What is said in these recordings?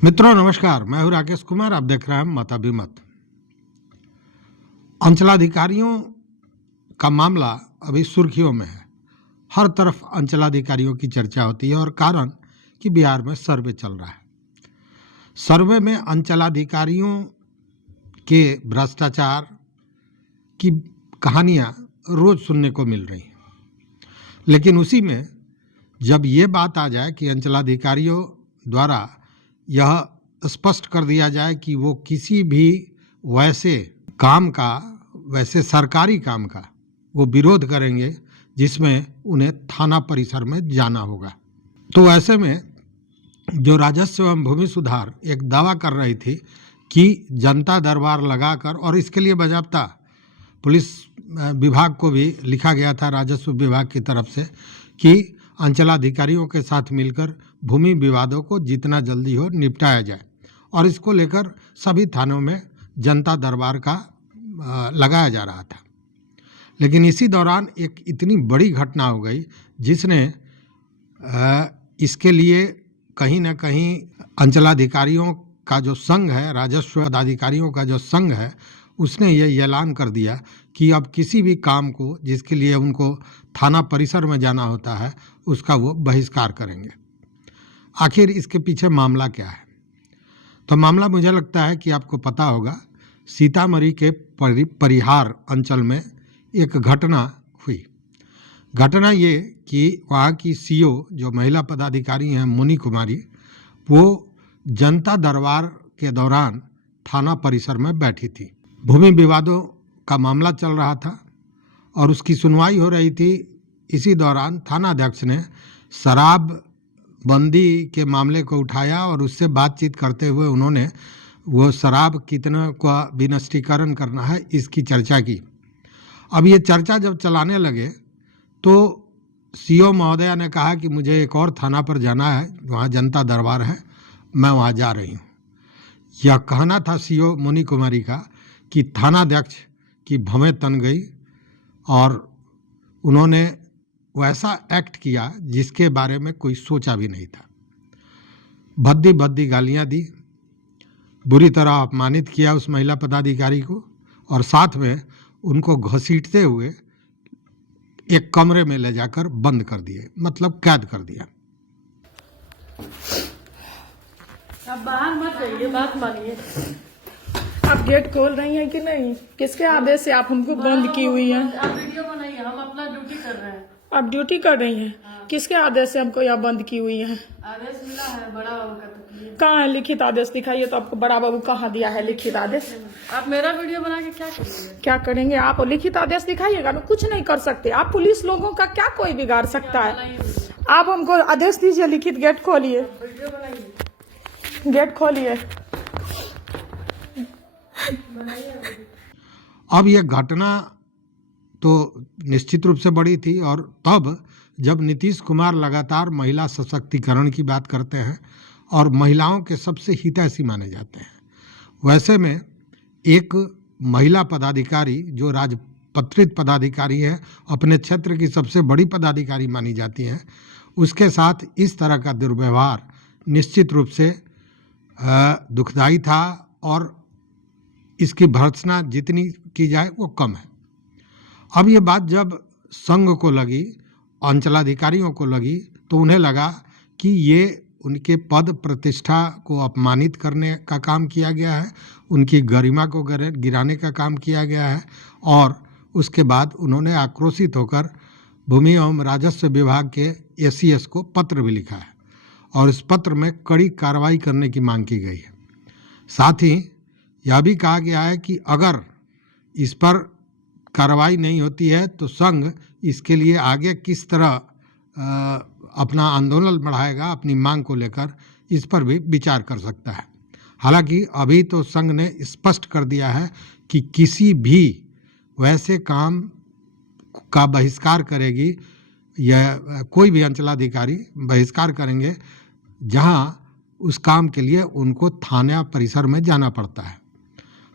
मित्रों नमस्कार, मैं हूं राकेश कुमार। आप देख रहे हैं मत अभिमत। अंचलाधिकारियों का मामला अभी सुर्खियों में है। हर तरफ अंचलाधिकारियों की चर्चा होती है और कारण कि बिहार में सर्वे चल रहा है। सर्वे में अंचलाधिकारियों के भ्रष्टाचार की कहानियां रोज सुनने को मिल रही हैं, लेकिन उसी में जब ये बात आ जाए कि अंचलाधिकारियों द्वारा यह स्पष्ट कर दिया जाए कि वो किसी भी वैसे काम का, वैसे सरकारी काम का वो विरोध करेंगे जिसमें उन्हें थाना परिसर में जाना होगा, तो ऐसे में जो राजस्व एवं भूमि सुधार एक दावा कर रही थी कि जनता दरबार लगाकर, और इसके लिए बाकायदा पुलिस विभाग को भी लिखा गया था राजस्व विभाग की तरफ से कि अंचलाधिकारियों के साथ मिलकर भूमि विवादों को जितना जल्दी हो निपटाया जाए, और इसको लेकर सभी थानों में जनता दरबार का लगाया जा रहा था। लेकिन इसी दौरान एक इतनी बड़ी घटना हो गई जिसने इसके लिए कहीं ना कहीं अंचलाधिकारियों का जो संघ है, राजस्व पदाधिकारियों का जो संघ है, उसने ये ऐलान कर दिया कि अब किसी भी काम को जिसके लिए उनको थाना परिसर में जाना होता है उसका वो बहिष्कार करेंगे। आखिर इसके पीछे मामला क्या है? तो मामला मुझे लगता है कि आपको पता होगा। सीतामढ़ी के परिहार अंचल में एक घटना हुई। घटना ये कि वहाँ की सीओ जो महिला पदाधिकारी हैं मुनि कुमारी, वो जनता दरबार के दौरान थाना परिसर में बैठी थी। भूमि विवादों का मामला चल रहा था और उसकी सुनवाई हो रही थी। इसी दौरान थानाध्यक्ष ने शराब बंदी के मामले को उठाया और उससे बातचीत करते हुए उन्होंने वो शराब कितना का विनिष्टीकरण करना है इसकी चर्चा की। अब ये चर्चा जब चलाने लगे तो सीओ महोदया ने कहा कि मुझे एक और थाना पर जाना है, वहाँ जनता दरबार है, मैं वहाँ जा रही हूँ। यह कहना था सीओ मुनि कुमारी का कि थानाध्यक्ष की भवें तन गई और उन्होंने वैसा एक्ट किया जिसके बारे में कोई सोचा भी नहीं था। भद्दी भद्दी गालियाँ दी, बुरी तरह अपमानित किया उस महिला पदाधिकारी को, और साथ में उनको घसीटते हुए एक कमरे में ले जाकर बंद कर दिए, मतलब कैद कर दिया। अब बाहर मत जाइए, बात मानिए। आप गेट खोल रही हैं कि नहीं? किसके आदेश से आप हमको बंद की हुई हैं? आप वीडियो बनाइए, हम अपना ड्यूटी कर रहे हैं। आप ड्यूटी कर रही हैं? हाँ। किसके आदेश से हमको यहाँ बंद की हुई है? आदेश मिला है बड़ा बाबू का, तो किए। कहाँ है लिखित आदेश? दिखाइए तो। आपको बड़ा बाबू कहाँ दिया है लिखित आदेश? आप मेरा वीडियो बना के क्या करेंगे? क्या करेंगे आप? लिखित आदेश दिखाइएगा ना। कुछ नहीं कर सकते आप। पुलिस लोगों का क्या कोई बिगाड़ सकता है? बनाइए वीडियो, आप हमको आदेश दीजिए लिखित। गेट खोलिए, वीडियो बनाइए, गेट खोलिए। अब यह घटना तो निश्चित रूप से बड़ी थी, और तब जब नीतीश कुमार लगातार महिला सशक्तिकरण की बात करते हैं और महिलाओं के सबसे हितैषी माने जाते हैं, वैसे में एक महिला पदाधिकारी जो राजपत्रित पदाधिकारी है, अपने क्षेत्र की सबसे बड़ी पदाधिकारी मानी जाती हैं, उसके साथ इस तरह का दुर्व्यवहार निश्चित रूप से दुखदायी था, और इसकी भर्त्सना जितनी की जाए वो कम है। अब ये बात जब संघ को लगी, अंचलाधिकारियों को लगी, तो उन्हें लगा कि ये उनके पद प्रतिष्ठा को अपमानित करने का काम किया गया है, उनकी गरिमा को गिराने का काम किया गया है, और उसके बाद उन्होंने आक्रोशित होकर भूमि एवं राजस्व विभाग के एसीएस को पत्र भी लिखा है और इस पत्र में कड़ी कार्रवाई करने की मांग की गई है। साथ ही यह भी कहा गया है कि अगर इस पर कार्रवाई नहीं होती है तो संघ इसके लिए आगे किस तरह अपना आंदोलन बढ़ाएगा अपनी मांग को लेकर, इस पर भी विचार कर सकता है। हालांकि अभी तो संघ ने स्पष्ट कर दिया है कि किसी भी वैसे काम का बहिष्कार करेगी, या कोई भी अंचलाधिकारी बहिष्कार करेंगे जहां उस काम के लिए उनको थाना परिसर में जाना पड़ता है।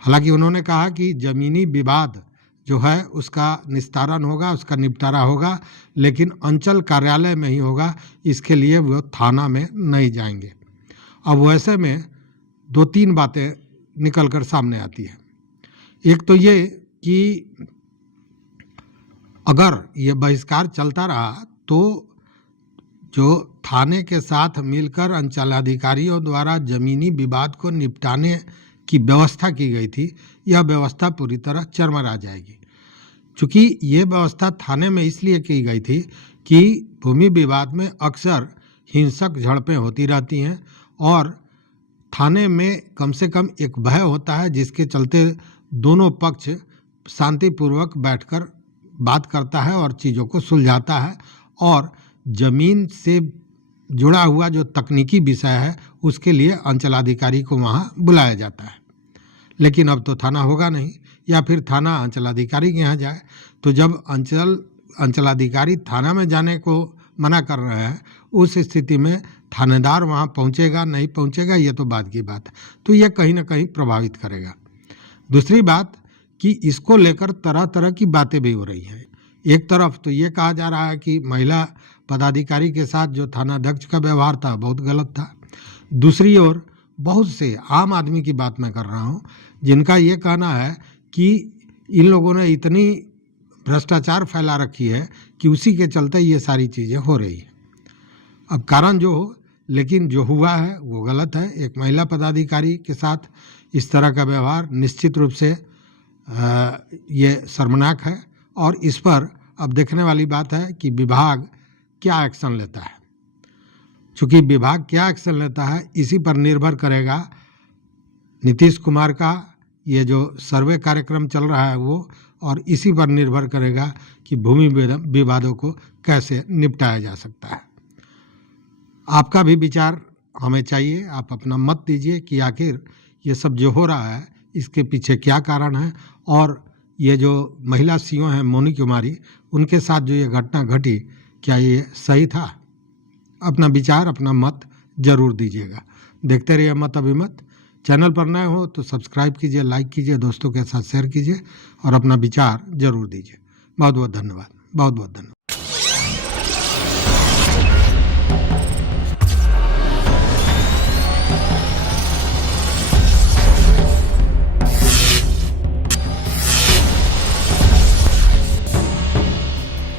हालांकि उन्होंने कहा कि ज़मीनी विवाद जो है उसका निस्तारण होगा, उसका निपटारा होगा, लेकिन अंचल कार्यालय में ही होगा, इसके लिए वो थाना में नहीं जाएंगे। अब वैसे में 2-3 बातें निकल कर सामने आती है। एक तो ये कि अगर ये बहिष्कार चलता रहा तो जो थाने के साथ मिलकर अंचलाधिकारियों द्वारा जमीनी विवाद को निपटाने की व्यवस्था की गई थी, यह व्यवस्था पूरी तरह चरमरा जाएगी। चूँकि ये व्यवस्था थाने में इसलिए की गई थी कि भूमि विवाद में अक्सर हिंसक झड़पें होती रहती हैं और थाने में कम से कम एक भय होता है जिसके चलते दोनों पक्ष शांतिपूर्वक बैठकर बात करता है और चीज़ों को सुलझाता है और ज़मीन से जुड़ा हुआ जो तकनीकी विषय है उसके लिए अंचलाधिकारी को वहाँ बुलाया जाता है। लेकिन अब तो थाना होगा नहीं, या फिर थाना अंचलाधिकारी के यहाँ जाए, तो जब अंचलाधिकारी थाना में जाने को मना कर रहे हैं, उस स्थिति में थानेदार वहाँ पहुँचेगा नहीं पहुँचेगा ये तो बाद की बात है, तो यह कहीं ना कहीं प्रभावित करेगा। दूसरी बात कि इसको लेकर तरह तरह की बातें भी हो रही हैं। एक तरफ तो ये कहा जा रहा है कि महिला पदाधिकारी के साथ जो थानाध्यक्ष का व्यवहार था बहुत गलत था। दूसरी ओर बहुत से आम आदमी की बात मैं कर रहा हूँ जिनका ये कहना है कि इन लोगों ने इतनी भ्रष्टाचार फैला रखी है कि उसी के चलते ये सारी चीज़ें हो रही हैं। अब कारण जो हो, लेकिन जो हुआ है वो गलत है। एक महिला पदाधिकारी के साथ इस तरह का व्यवहार निश्चित रूप से ये शर्मनाक है और इस पर अब देखने वाली बात है कि विभाग क्या एक्शन लेता है। चूँकि विभाग क्या एक्शन लेता है इसी पर निर्भर करेगा नीतीश कुमार का ये जो सर्वे कार्यक्रम चल रहा है वो, और इसी पर निर्भर करेगा कि भूमि विवादों को कैसे निपटाया जा सकता है। आपका भी विचार हमें चाहिए, आप अपना मत दीजिए कि आखिर ये सब जो हो रहा है इसके पीछे क्या कारण है और ये जो महिला सीओ हैं मोनी कुमारी, उनके साथ जो ये घटना घटी क्या ये सही था? अपना विचार अपना मत जरूर दीजिएगा। देखते रहिए मत अभिमत। चैनल पर नए हो तो सब्सक्राइब कीजिए, लाइक कीजिए, दोस्तों के साथ शेयर कीजिए और अपना विचार जरूर दीजिए। बहुत बहुत धन्यवाद, बहुत बहुत धन्यवाद।